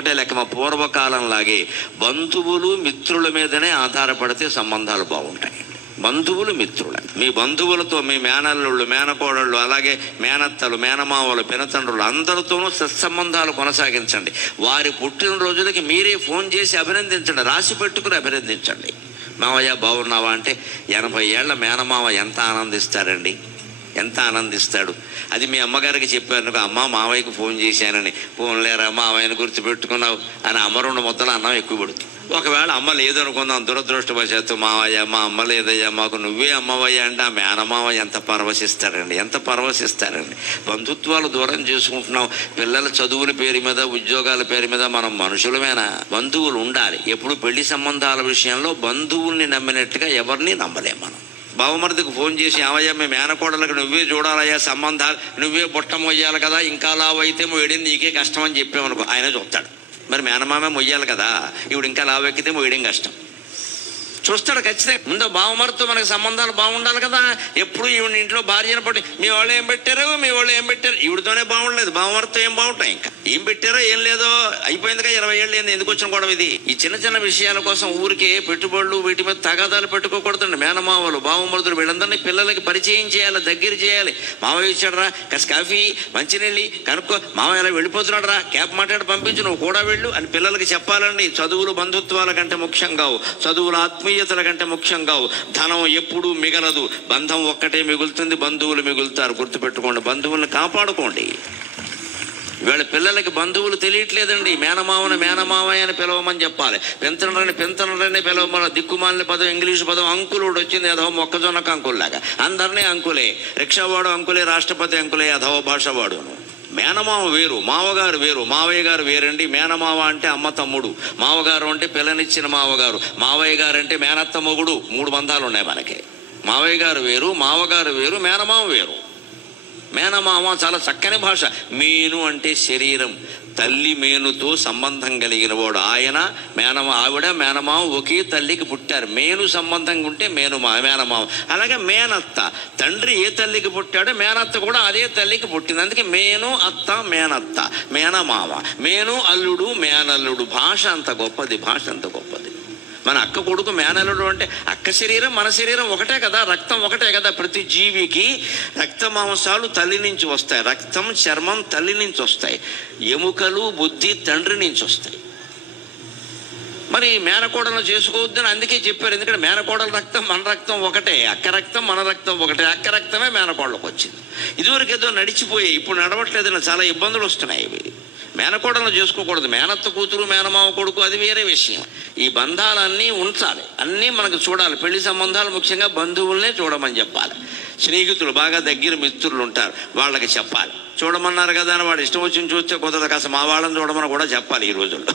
లెక్క మా పూర్వకాలంలాగే బంధువులు మిత్రుల మీదనే ఆధారపడితే సంబంధాలు బాగుంటాయి. బంధువులు మిత్రులు, మీ బంధువులతో మీ మేనల్లుళ్ళు, మేనకోడళ్ళు, అలాగే మేనత్తలు, మేనమావలు, పినతండ్రులు అందరితోనూ సత్సంబంధాలు కొనసాగించండి. వారి పుట్టినరోజులకి మీరే ఫోన్ చేసి అభినందించండి, రాసి పెట్టుకుని అభినందించండి. మావయ్య బాగున్నావా అంటే 80 ఏళ్ల మేనమావ ఎంత ఆనందిస్తాడండి, ఎంత ఆనందిస్తాడు. అది మీ అమ్మగారికి చెప్పాను, అమ్మ మావయ్యకు ఫోన్ చేశానని. ఫోన్ లేరా మావయ్యను గుర్తుపెట్టుకున్నావు అని అమ్మ 2 ముద్దలు అన్నం ఎక్కువ పడుతుంది. ఒకవేళ అమ్మ లేదనుకుందాం, దురదృష్టవశాత్తు మావయ్య మా అమ్మ లేదయ్యా మాకు నువ్వే అమ్మవయ్యా అంటే ఆ మేనమావ ఎంత పరవశిస్తాడండి, ఎంత పరవశిస్తాడండి. బంధుత్వాలు దూరం చేసుకుంటున్నాం. పిల్లల చదువుల పేరు మీద, ఉద్యోగాల పేరు మీద మనం మనుషులమేనా? బంధువులు ఉండాలి. ఎప్పుడు పెళ్లి సంబంధాల విషయంలో బంధువుల్ని నమ్మినట్టుగా ఎవరిని నమ్మలేం మనం. బావమరిదికి ఫోన్ చేసి ఏమయ్యా మీ మేనకోడలకు నువ్వే చూడాలయ్యా సంబంధాలు, నువ్వే బుట్ట మొయ్యాలి కదా, ఇంకా లావైతే మొయ్యడం నీకే కష్టం అని చెప్పామనుకో, ఆయన చూస్తాడు. మరి మేనమామే మొయ్యాలి కదా, ఇప్పుడు ఇంకా లావెక్కితే మొయ్యడం కష్టం. చూస్తాడు ఖచ్చితంగా. ముందు బావమరితో మనకి సంబంధాలు బాగుండాలి కదా. ఎప్పుడు ఈవిడ ఇంట్లో భార్యను పట్టి మీ వాళ్ళు ఏం పెట్టారు, మీ వాళ్ళు ఏం పెట్టారు, ఈవిడతోనే బాగుండలేదు, బావమరితో ఏం బాగుంటాయి. ఇంకా ఏం పెట్టారో ఏం లేదో అయిపోయిందిగా, 20 ఏళ్ళు ఏంది, ఎందుకు వచ్చిన గొడవ ఇది. ఈ చిన్న చిన్న విషయాల కోసం ఊరికే పెట్టుబడులు వీటి మీద తగాదాలు పెట్టుకోకూడదండి. మేనమావలు, బావమరుదులు వీళ్ళందరినీ పిల్లలకి పరిచయం చేయాలి, దగ్గర చేయాలి. మావయ్య ఇచ్చాడు రా కాస్త కాఫీ మంచినీళ్ళి కనుక్కో, మావయ్య ఎలా వెళ్ళిపోతున్నాడు రా క్యాబ్ మాట్లాడి పంపించు, నువ్వు కూడా వెళ్ళు అని పిల్లలకి చెప్పాలండి. చదువులు బంధుత్వాల కంటే ముఖ్యం కావు, చదువులు ఆత్మీయతల కంటే ముఖ్యం కావు. ధనం ఎప్పుడూ మిగలదు, బంధం ఒక్కటే మిగులుతుంది, బంధువులు మిగులుతారు. గుర్తుపెట్టుకోండి, బంధువుల్ని కాపాడుకోండి. వీళ్ళ పిల్లలకి బంధువులు తెలియట్లేదండి. మేనమావని మేనమావయ్య అని పిలవమని చెప్పాలి, పెంతనరని పెంతనరని పిలవమని. దిక్కుమాలిన పదం ఇంగ్లీషు పదం అంకులుడు వచ్చింది, అధవ మొక్కజొన్నకు అంకుల్లాగా. అందరినీ అంకులే, రిక్షావాడు అంకులే, రాష్ట్రపతి అంకులే, అధవ భాషవాడును. మేనమావ వేరు, మావగారు వేరు, మావయ్య గారు వేరండి. మేనమావ అంటే అమ్మ తమ్ముడు, మావగారు అంటే పిల్లనిచ్చిన మావగారు, మావయ్య గారు అంటే మేనత్త మొగుడు. 3 బంధాలు ఉన్నాయి మనకి. మావయ్య గారు వేరు, మావగారు వేరు, మేనమావ వేరు. మేనమామ చాలా చక్కని భాష. మేను అంటే శరీరం, తల్లి మేనుతో సంబంధం కలిగిన వాడు ఆయన. ఆవిడ మేనమామ ఒకే తల్లికి పుట్టారు. మేను సంబంధం ఉంటే మేనమామ. అలాగే మేనత్త, తండ్రి ఏ తల్లికి పుట్టాడో మేనత్త కూడా అదే తల్లికి పుట్టింది. అందుకే మేను అత్త మేనత్త మేనమామ. మేను అల్లుడు మేనల్లుడు. భాష అంత గొప్పది, భాష అంత గొప్పది. మన అక్క కొడుకు మేనల్లుడు అంటే అక్క శరీరం మన శరీరం ఒకటే కదా, రక్తం ఒకటే కదా. ప్రతి జీవికి రక్త మాంసాలు తల్లి నుంచి వస్తాయి, రక్తం చర్మం తల్లి నుంచి వస్తాయి, ఎముకలు బుద్ధి తండ్రి నుంచి వస్తాయి. మరి మేనకోడలను చేసుకోవద్దని అందుకే చెప్పారు. ఎందుకంటే మేనకోడల రక్తం మన రక్తం ఒకటే, అక్క రక్తం మన రక్తం ఒకటే. అక్క రక్తమే మేనకోడలకు వచ్చింది. ఇదివరకు ఏదో నడిచిపోయాయి, ఇప్పుడు నడవట్లేదని చాలా ఇబ్బందులు వస్తున్నాయి. ఇవి మేనకోడలను చేసుకోకూడదు. మేనత్త కూతురు మేనమావ కొడుకు అది వేరే విషయం. ఈ బంధాలన్నీ ఉంచాలి, అన్నీ మనకు చూడాలి. పెళ్లి సంబంధాలు ముఖ్యంగా బంధువులనే చూడమని చెప్పాలి. స్నేహితులు, బాగా దగ్గర మిత్రులు ఉంటారు, వాళ్ళకి చెప్పాలి. చూడమన్నారు కదా అని వాడు ఇష్టం వచ్చింది చూస్తే కుదరదు, కాస్త మా వాళ్ళని చూడమని కూడా చెప్పాలి ఈ రోజుల్లో.